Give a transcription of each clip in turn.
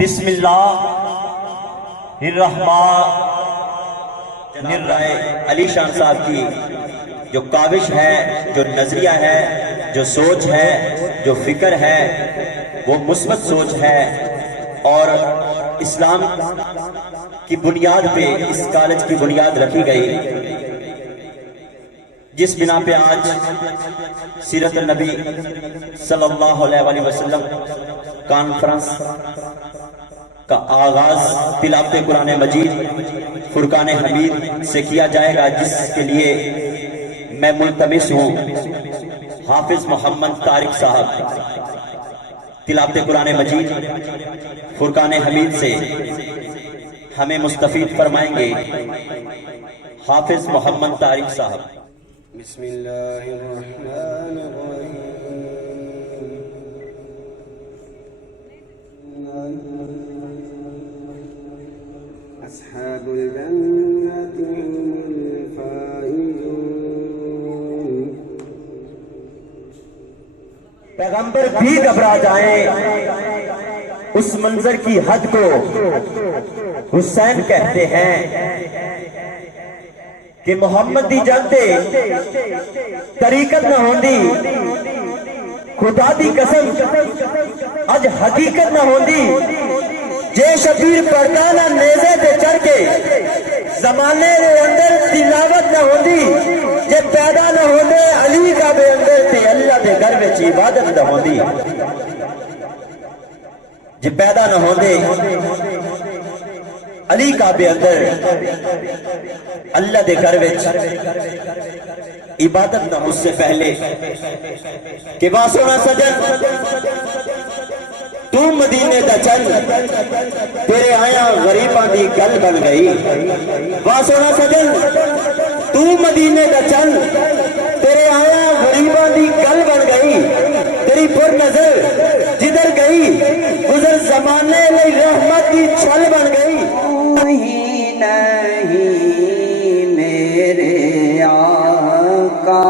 بسم اللہ الرحمن الرحیم۔ علی شان صاحب کی جو کاوش ہے، جو نظریہ ہے، جو سوچ ہے، جو فکر ہے، وہ مثبت سوچ ہے اور اسلام کی بنیاد پہ اس کالج کی بنیاد رکھی گئی، جس بنا پہ آج سیرت النبی صلی اللہ علیہ وسلم کانفرنس کا آغاز تلاوت قرآن مجید فرقان حمید سے کیا جائے گا، جس کے لیے میں ملتمس ہوں حافظ محمد طارق صاحب تلاوت قرآن مجید فرقان حمید سے ہمیں مستفید فرمائیں گے۔ حافظ محمد طارق صاحب۔ بسم اللہ الرحمن الرحیم۔ اصحاب الجنة هم الفائزون۔ پیغمبر بھی گھبرا جائیں اس منظر کی حد کو حسین کہتے ہیں کہ محمد دی جانتے طریقت نہ ہوندی، خدا دی قسم اج حقیقت نہ ہوندی، جے شبیر پردانہ نیزے تے چڑھ کے زمانے دے اندر تلاوت نہ ہوندی، جے پیدا نہ ہوندے علی کعبے اندر تے اللہ دے گھر وچ عبادت نہ ہوندی، جے پیدا نہ ہوندے علی کعبے اندر اللہ دے گھر وچ عبادت نہ، اس سے پہلے کہ واسونا سجن تو مدینے دا چل تیرے آیا غریباں دی گل بن گئی، واسونا سجن تو مدینے دا چل تیرے آیا غریباں دی گل بن گئی، تیری پر نظر جدھر گئی گزر زمانے لئی رحمت دی چھل بن گئی۔ ہی نہیں میرے آقا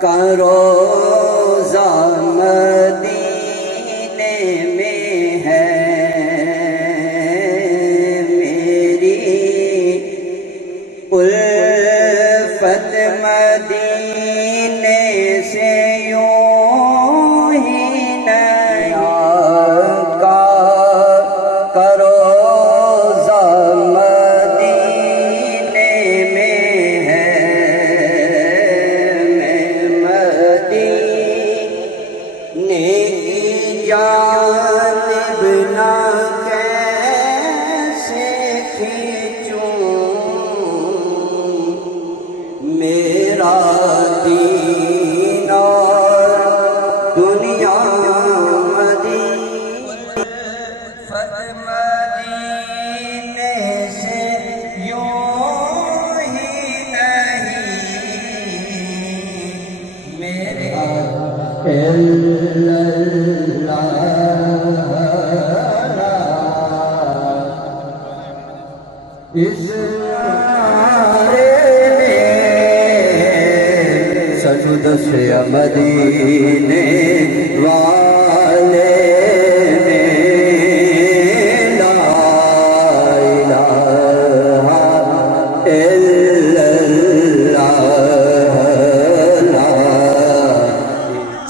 کا روضہ مدینے میں ہے، میری الفت مدینے سے یوں ہی نہیں آقا کا روضہ مدینے میں ہے، میں مدینے کی جانب نہ کیسے کھینچوں، میرا دین اور دنیا مدینے سے یوں ہی نہیں میرے اس سجد سے مدینے والے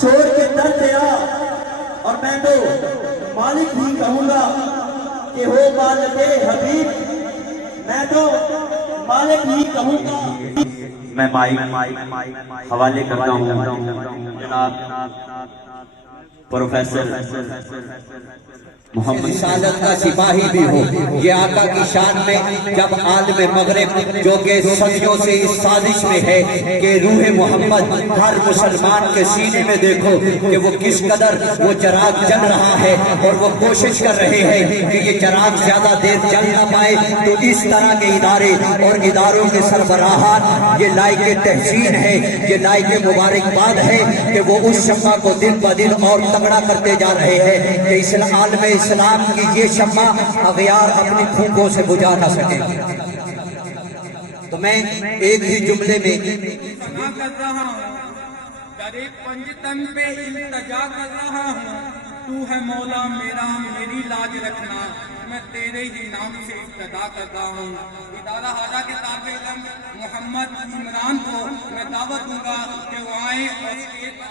چھوڑ کے در تیرا اور میں تو مالک ہی کہوں گا کہ ہو مالک حبیب، میں تو مالک ہی کہوں گا۔ میں مائک حوالے کرتا ہوں جناب پروفیسر محمد رسالت کا سپاہی بھی ہو۔ یہ آقا کی شان میں جب عالم مغرب جو کہ صدیوں سے اس سازش میں ہے کہ روح محمد ہر مسلمان کے سینے میں دیکھو کہ وہ کس قدر وہ چراغ جل رہا ہے اور وہ کوشش کر رہے ہیں کہ یہ چراغ زیادہ دیر جل نہ پائے، تو اس طرح کے ادارے اور اداروں کے سربراہان یہ لائق تحسین ہے، یہ لائق مبارکباد ہے کہ وہ اس شمع کو دن بدن اور تگڑا کرتے جا رہے ہیں کہ اس عالم اسلام کی یہ شمع اغیار اپنی پھونکوں سے بجھا نہ سکے۔ تو میں ایک ہی جملے میں کر رہا ہوں، در پنجتن پہ التجا کر رہا ہوں، تو ہے مولا میرا میری لاج رکھنا، میں تیرے ہی نام سے ابتدا کرتا ہوں۔ ادارہ حاجہ کے طالب علم محمد عمران کو میں دعوت دوں گا کہ وہ آئیں اور اسٹیج پر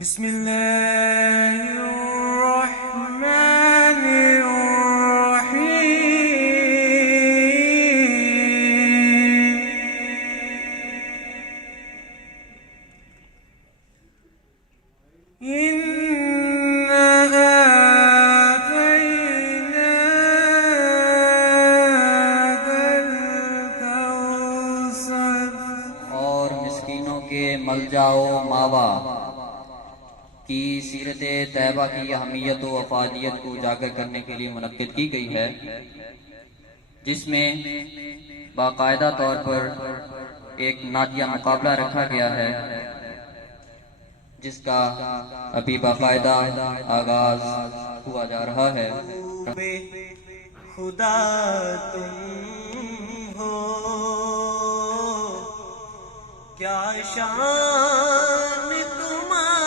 بسم الله الرحمن الرحيم إنا آتيناك الكوثر۔ اور مسکینوں کے ملجاؤ ماوا کی سیرت طیبہ کی اہمیت و افادیت کو اجاگر کرنے کے لیے منعقد کی گئی ہے، جس میں باقاعدہ طور پر ایک نعتیہ مقابلہ رکھا گیا ہے، جس کا ابھی باقاعدہ آغاز ہوا جا رہا ہے۔ خدا تم ہو، کیا شان تمہاری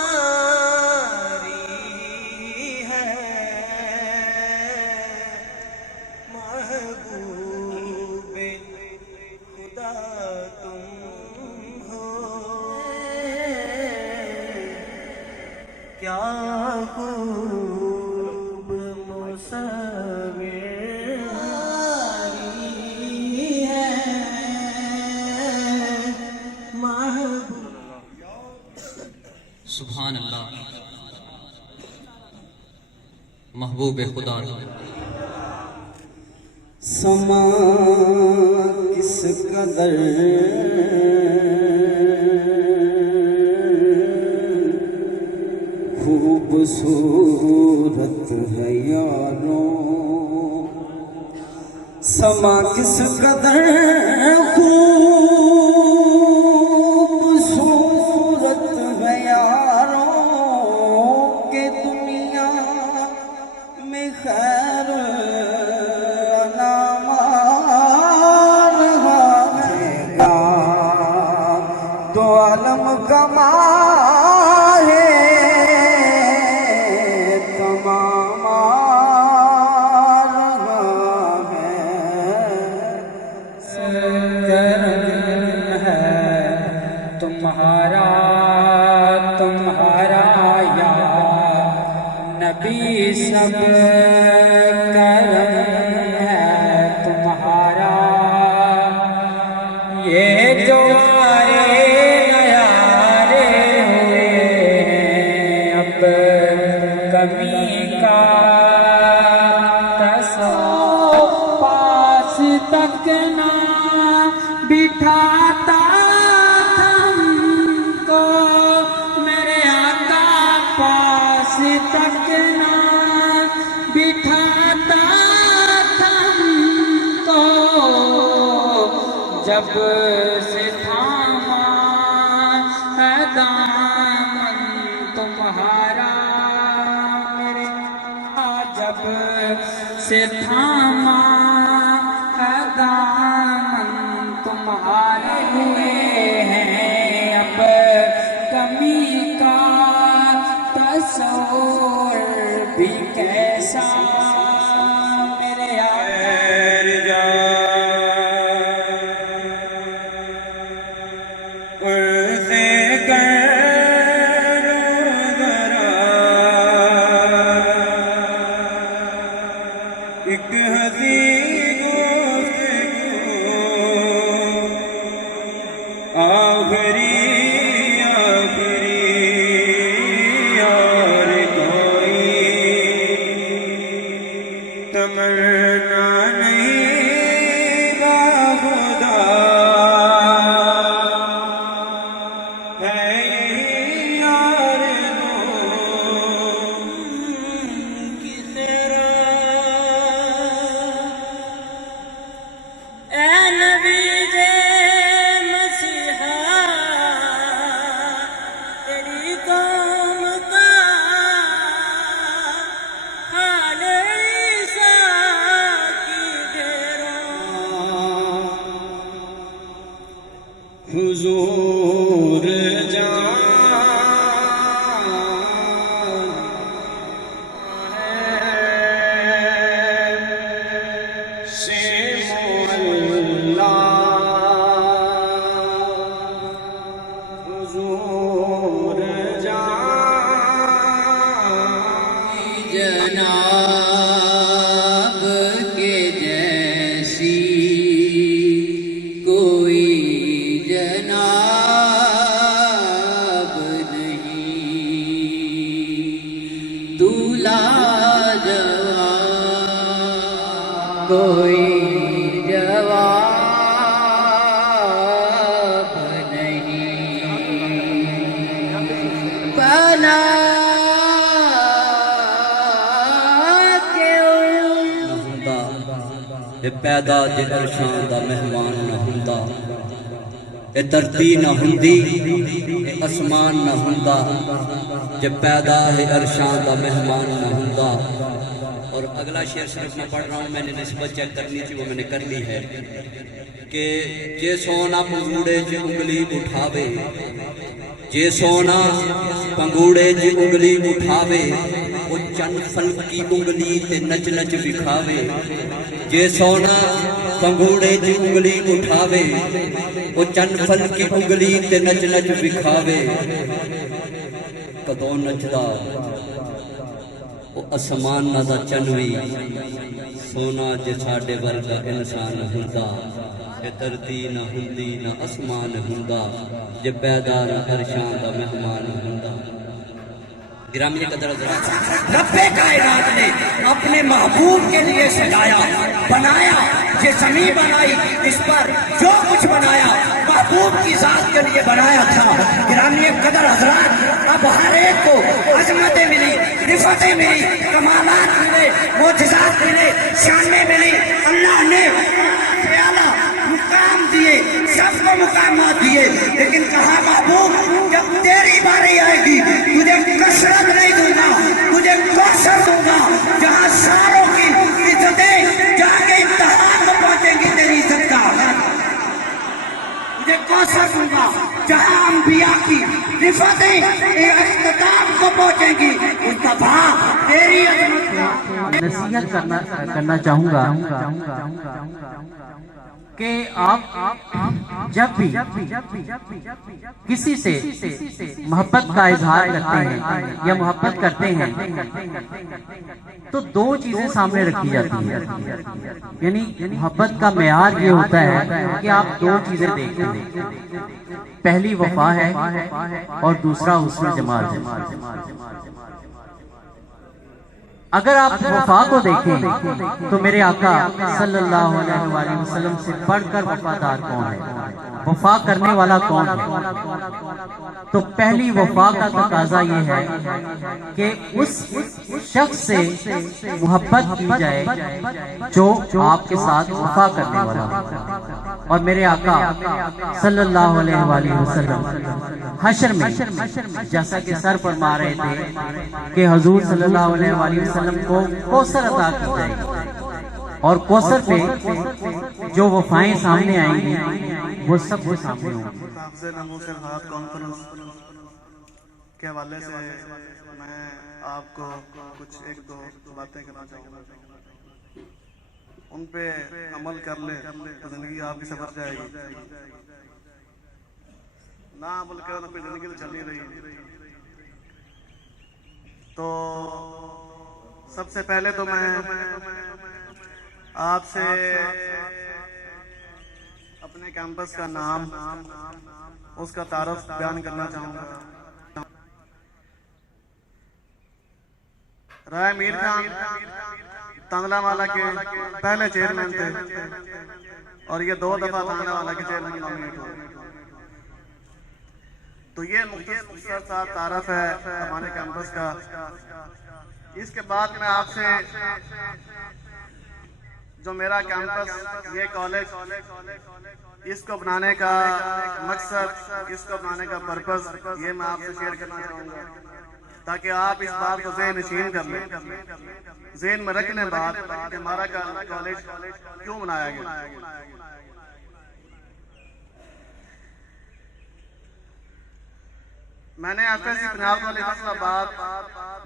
ہے، محبوب خدا تم ہو، کیا خوب مصور ہے محبوب۔ سبحان اللہ، محبوب خدا۔ سما کس قدر خوبصورت ہے یارو، سما کس قدر خوبصورت ہے یارو، کہ دنیا میں خیر تو عالم کما ہے تمام کرم ہے تمہارا تمہارا یا نبی، سب کرم ہے تمہارا، یہ جو کمی کا تصور پاس تک نہ بٹھاتا ہم کو، میرے آقا پاس تک نہ بٹھاتا ہم کو، جب سے تھاما ہے دامن تمہارا، جب سے تھاما ہے دامن تمہارے، ہوئے ہیں اب کمی کا تصور بھی کیسا، میرے سے کر ذرا ایک حسین آخری اور کوئی تمنا نہیں خدا ہے یار کی تیرا اے نبی دے مسیحا تیری قوم کا حال عیسیٰ کی ڈھیروں حضور جان سے مولا حضور جان جناب کے جیسی کوئی جناب نہیں، تو لاجواب کوئی جواب نہیں، بنا اے پیدا جے عرشاں دا مہمان نہ ہوندا، اے دھرتی نہ ہوندی، اے اسمان نہ ہوندا، جے پیدا ہے عرشاں دا مہمان نہ ہوندا۔ اور اگلا شعر صرف میں پڑھ رہا ہوں، میں نے نسبت چیک کرنی تھی وہ میں نے کر لی ہے کہ جے سونا پنگوڑے جے انگلی اٹھاوے، جے سونا پنگوڑے جے انگلی اٹھاوے، وہ چند فل کی انگلی تے نچ نچ بکھاوے، جے سونا پنگوڑے جی انگلی اٹھاوے، وہ چند فل کی انگلی تے نچ نچ بکھاوے، کدوں نچدا وہ اسمان نہ دا چنوی، سونا جے ساڈے ورگا انسان ہوندا، اے دھرتی نہ ہوندی نہ اسمان ہوندا، جے پیدا نہ عرشاں دا مہمان ہوندا۔ گرامی قدر حضرات، رب کائنات نے اپنے محبوب کے لیے سجایا، بنایا، یہ زمین بنائی، اس پر جو کچھ بنایا محبوب کی ذات کے لیے بنایا تھا۔ گرامی قدر حضرات، اب ہر ایک کو عظمتیں ملی، رفتیں ملی، کمالات ملے، معجزات ملے، شانیں ملی، اللہ نے اعلیٰ مقام دیے، سب کو مقامات دیے، لیکن کہا محبوب جب تیری باری آئے گی تجھے کثرت نہیں دوں گا، تجھے کوثر دوں گا، جہاں ساروں کی عزتیں جا کے امتحان کو پہنچیں گی تیری عزت کا، تجھے کوثر دوں گا، جہاں انبیاء کی رفتیں اختتام کو پہنچیں گی، مصطفیٰ تیری عظمت کا۔ نصیحت کرنا چاہوں گا کہ آپ جب بھی کسی سے محبت کا اظہار کرتے ہیں یا محبت کرتے ہیں تو دو چیزیں سامنے رکھی جاتی ہیں، یعنی محبت کا معیار یہ ہوتا ہے کہ آپ دو چیزیں دیکھتے ہیں، پہلی وفا ہے اور دوسرا حسن جمال ہے۔ اگر آپ وفا کو دیکھیں تو میرے آقا صلی اللہ علیہ وآلہ وسلم سے بڑھ کر وفادار کون ہے، وفا کرنے والا کون ہے؟ تو پہلی وفا کا تقاضا یہ ہے کہ اس شخص سے محبت کی جائے جو آپ کے ساتھ وفا کرنے والا ہے۔ اور میرے آقا صلی اللہ علیہ وآلہ وسلم حشر میں جیسا کہ سر فرما رہے تھے کہ حضور صلی اللہ علیہ وآلہ وسلم کو کوثر عطا کی جائے گی، اور کوثر پہ جو وفائیں سامنے آئیں گی وہ سب وہ سامنے ہوں گی۔ کانفرنس کے حوالے سے میں آپ کو کچھ ایک دو باتیں کرنا چاہوں گا، ان پہ عمل کر لے تو زندگی آپ کی سفر جائے گی، نہ عمل کرے تو پھر زندگی تو چل ہی رہی۔ تو سب سے پہلے تو میں آپ سے اپنے کیمپس کا نام، اس کا تعارف بیان کرنا چاہوں گا۔ رائے میر خان تانگلا والا کے پہلے چیئرمین تھے اور یہ 2 دفعہ تانگلا والا کے چیئرمین نامینیٹ ہوئے۔ تو یہ مختصر سا تعارف ہے ہمارے کیمپس کا۔ اس کے بعد میں آپ سے جو میرا کیمپس، یہ کالج، اس کو بنانے کا مقصد، اس کو بنانے کا پرپس، یہ میں آپ سے شیئر کرنا چاہوں گا تاکہ آپ اس بات کو ذہن نشین کر لیں، ذہن میں رکھ لیں بات کہ ہمارا کالج کیوں بنایا گیا۔ میں نے F S C Punjab college Faisalabad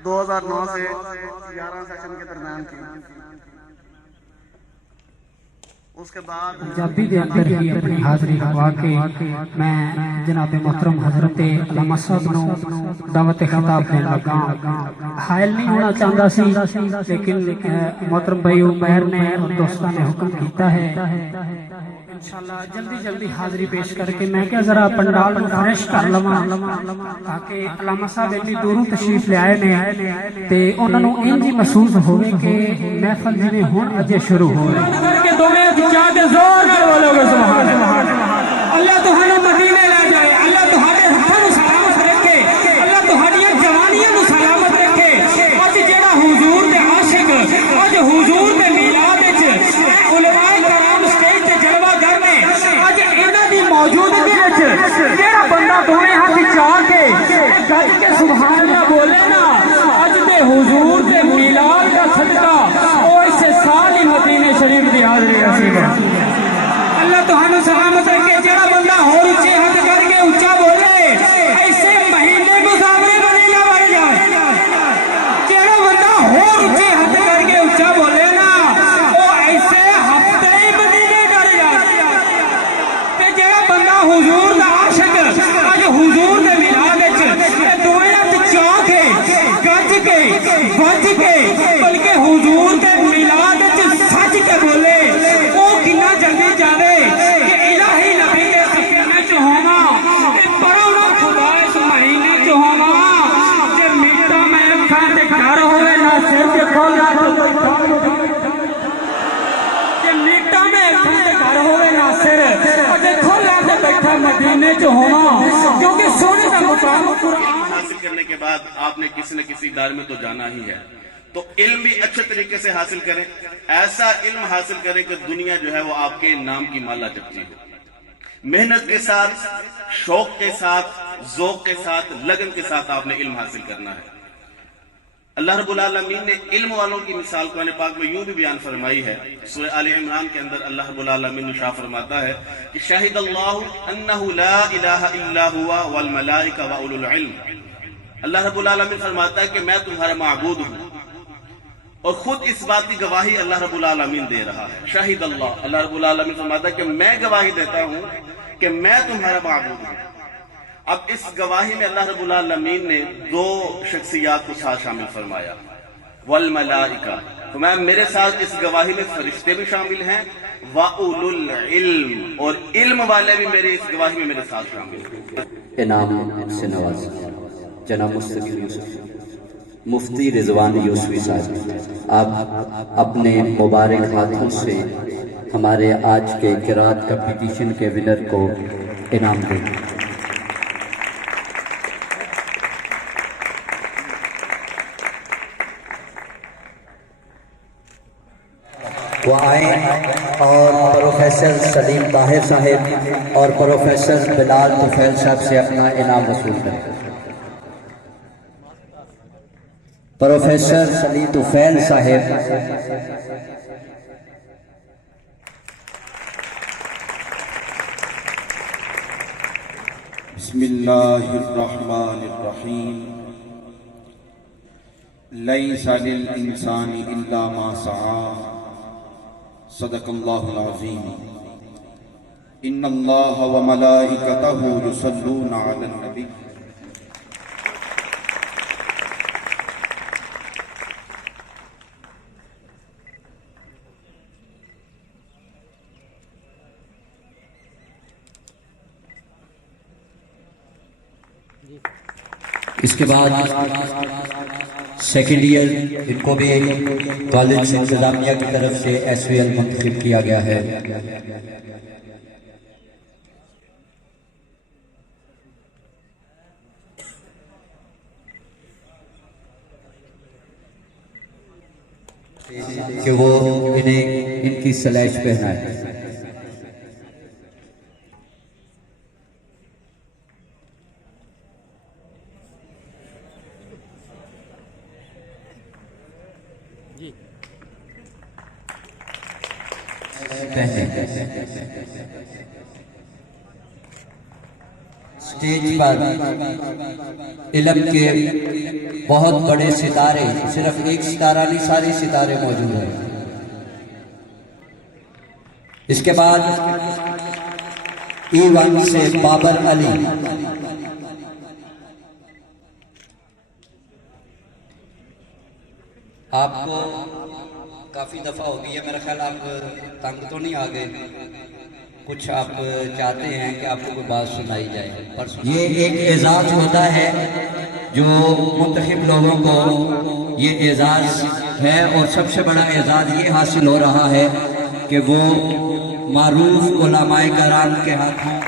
2009 سے 11 سیشن کے درمیان کی۔ اس کے بعد پنجابی دے اندر ہی اپنی حاضری لگوا کے میں جناب محترم حضرت علامہ صاحب نو دعوت خطاب دین لگا۔ حائل نہیں ہونا چاہتا سی، لیکن محترم بھائی عمیر نے اور دوستاں نے حکم کیتا ہے انشاءاللہ جلدی حاضری پیش کر کے میں کہ ذرا پنڈال نو فریش کر لواں تاکہ علامہ صاحب اتنی دوروں تشریف لے آئے نے تے انہاں نو انج ہی محسوس ہوے کہ محفل جویں ہن اجے شروع ہو رہی اللہ تہاڈے مدینے لے جائے، اللہ تہاڈے ہتھاں نو سلامت رکھے، اللہ تہاڈیاں جوانیاں نو سلامت رکھے۔ اج جڑا حضور دے عاشق، اج حضور دے میلاد وچ علماء کرام سٹیج تے جلوہ گر نے، اج انہاں دی موجودگی وچ جڑا بندہ دوویں ہاتھ چا کے گج کے سبحان اللہ بولے نا، اج دے حضور دے میلاد دا صدقہ او اس سال ہی مدینے شریف دی حاضری نصیب ہے۔ اللہ تہانوں سلامت رکھے۔ جڑا بندہ ہور اونچے ہاتھ کر کے اونچا بولے ایسے مہینے گزارے مدینہ بن جائے۔ جڑا بندہ ہور اونچے ہاتھ کر کے اونچا بولے نا وہ ایسے ہفتے ہی مدینے کر جائے۔ تے جڑا بندہ حضور دا عاشق اج حضور دے میلاد وچ دوویں ہاتھ چا کے گج کے بج کے بلکہ حضور دے میلاد وچ سج کے بولے وہ کنا جلدی جاوے کہ الہی نبی دے سفینے چ ہوواں تے پڑھنا خدا اس مہینے چ ہوواں تے میٹا میں اکھاں تے گھر ہوے نہ سر تے کھولا تے میٹا میں اکھاں تے گھر ہوے نہ سر تے کھولا تے بیٹھا مدینے چ ہوواں کیونکہ سونے دا مطابق قرآن حاصل کرنے کے بعد آپ نے کسی نہ کسی ادارے میں تو جانا ہی ہے، تو علم بھی اچھے طریقے سے حاصل کریں، ایسا علم حاصل کریں کہ دنیا جو ہے وہ آپ کے نام کی مالا جپتی ہو۔ محنت کے ساتھ، شوق کے ساتھ، ذوق کے ساتھ، لگن کے ساتھ آپ نے علم حاصل کرنا ہے۔ اللہ رب العالمین نے علم والوں کی مثال قرآن پاک میں یوں بھی بیان فرمائی ہے۔ سورہ آل عمران کے اندر اللہ رب العالمین ارشاد فرماتا ہے کہ شاہد اللہ انہ لا الہ الا ہوا والملائکہ واولو العلم۔ اللہ رب العالمین فرماتا ہے کہ میں تمہارا معبود ہوں، اور خود اس بات کی گواہی اللہ رب العالمین دے رہا ہے۔ شاہد اللہ، اللہ رب العالمین فرماتا ہے کہ میں گواہی دیتا ہوں کہ میں تمہارا معبود ہوں۔ اب اس گواہی میں اللہ رب العالمین نے 2 شخصیات کو ساتھ شامل فرمایا، والملائکہ، فرمایا میرے ساتھ اس گواہی میں فرشتے بھی شامل ہیں، وَأُولُو الْعِلْمِ، اور علم والے بھی میری اس گواہی میں میرے ساتھ شامل ہیں۔ انعام سے نواز جناب مستقیم یوسف مفتی رضوان یوسفی صاحب، آپ اپنے مبارک ہاتھوں سے ہمارے آج کے قرات کمپٹیشن کے ونر کو انعام دیں۔ وہ آئیں اور پروفیسر سلیم طاہر صاحب اور پروفیسر بلال طفیل صاحب سے اپنا انعام وصول کریں۔ پروفیسر سلیم طفیل صاحب بسم اللہ الرحمن الرحیم لیس للانسان الا ما سعى صدق اللہ العظیم ان اللہ وملائکتہ یصلون علی النبی اس کے بعد سیکنڈ ایئر ان کو بھی کالج انتظامیہ کی طرف سے SVL منتخب کیا گیا ہے. کہ وہ انہیں ان کی سلیش پہنائے. اسٹیج پر علم کے بہت بڑے ستارے، صرف ایک ستارہ نہیں، سارے ستارے موجود ہیں. اس کے بعد E1 سے بابر علی. آپ کو کافی دفعہ ہو گئی ہے میرا خیال، آپ تنگ تو نہیں آ گئے؟ کچھ آپ چاہتے ہیں کہ آپ کو کوئی بات سنائی جائے؟ یہ ایک اعزاز ہوتا ہے جو منتخب لوگوں کو یہ اعزاز ہے، اور سب سے بڑا اعزاز یہ حاصل ہو رہا ہے کہ وہ معروف علماء کرام کے ہاتھوں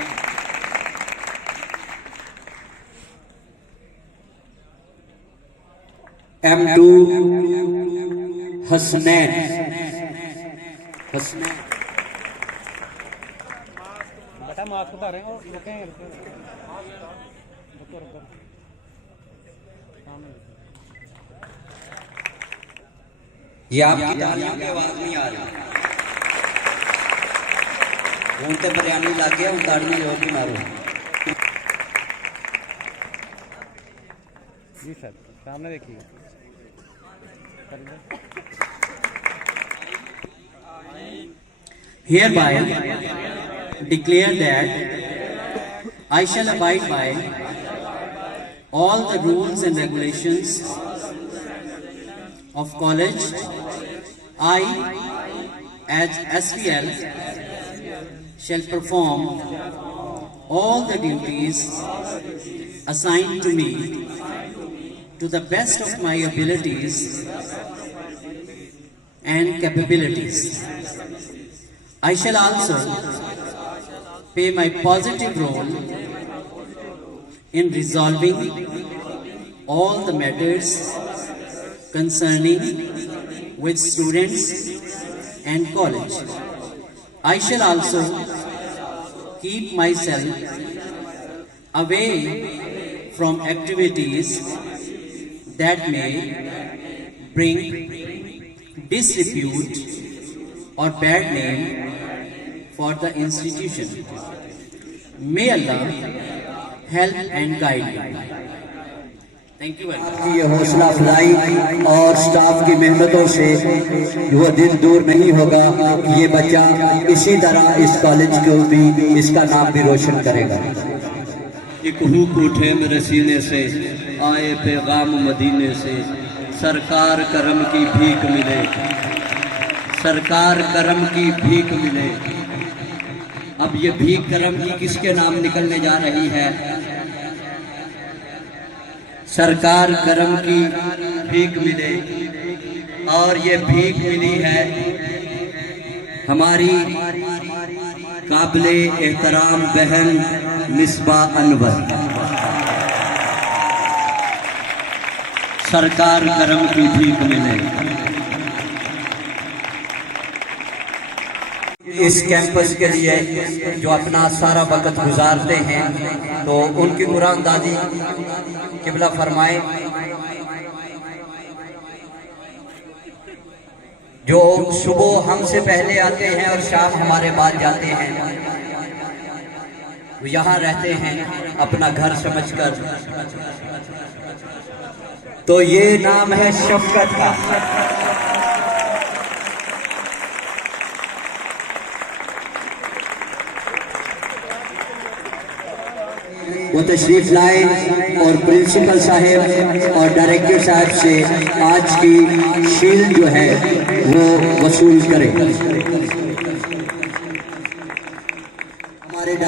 M2 حسنین یہ آپ کی تعلیم کی آواز نہیں آ رہی، اونتے بریانی لا گیا اتارنی جو بھی مارو. جی سر سامنے دیکھیے. Hereby declare that I shall abide by all the rules and regulations of college. I, as SVL, shall perform all the duties assigned to me to the best of my abilities and capabilities. I shall also play my positive role in resolving all the matters concerning with students and college. I shall also keep myself away from activities that may bring disrepute or bad name for the institution. May Allah help and guide me. Thank you very much. آپ کی یہ حوصلہ افزائی اور staff کی محنتوں سے وہ دن دور نہیں ہوگا. یہ بچہ اسی طرح اس کالج کو بھی، اس کا نام بھی روشن کرے گا. ایک ہوک اٹھے میرے سینے سے، آئے پیغام مدینے سے، سرکار کرم کی بھیک ملے، سرکار کرم کی بھیک ملے. اب یہ بھیک کرم کی کس کے نام نکلنے جا رہی ہے؟ سرکار کرم کی بھیک ملے، اور یہ بھیک ملی ہے ہماری قابل احترام بہن مصباح انور. سرکار کرم کی بھیک ملے. اس کیمپس کے لیے جو اپنا سارا وقت گزارتے ہیں تو ان کی قرآن دادی قبلہ فرمائے. جو صبح ہم سے پہلے آتے ہیں اور شام ہمارے بعد جاتے ہیں، وہ یہاں رہتے ہیں اپنا گھر سمجھ کر. تو یہ نام ہے شفقت کا. وہ تشریف لائیں اور پرنسپل صاحب اور ڈائریکٹر صاحب سے آج کی شیلڈ جو ہے وہ وصول کریں. ہمارے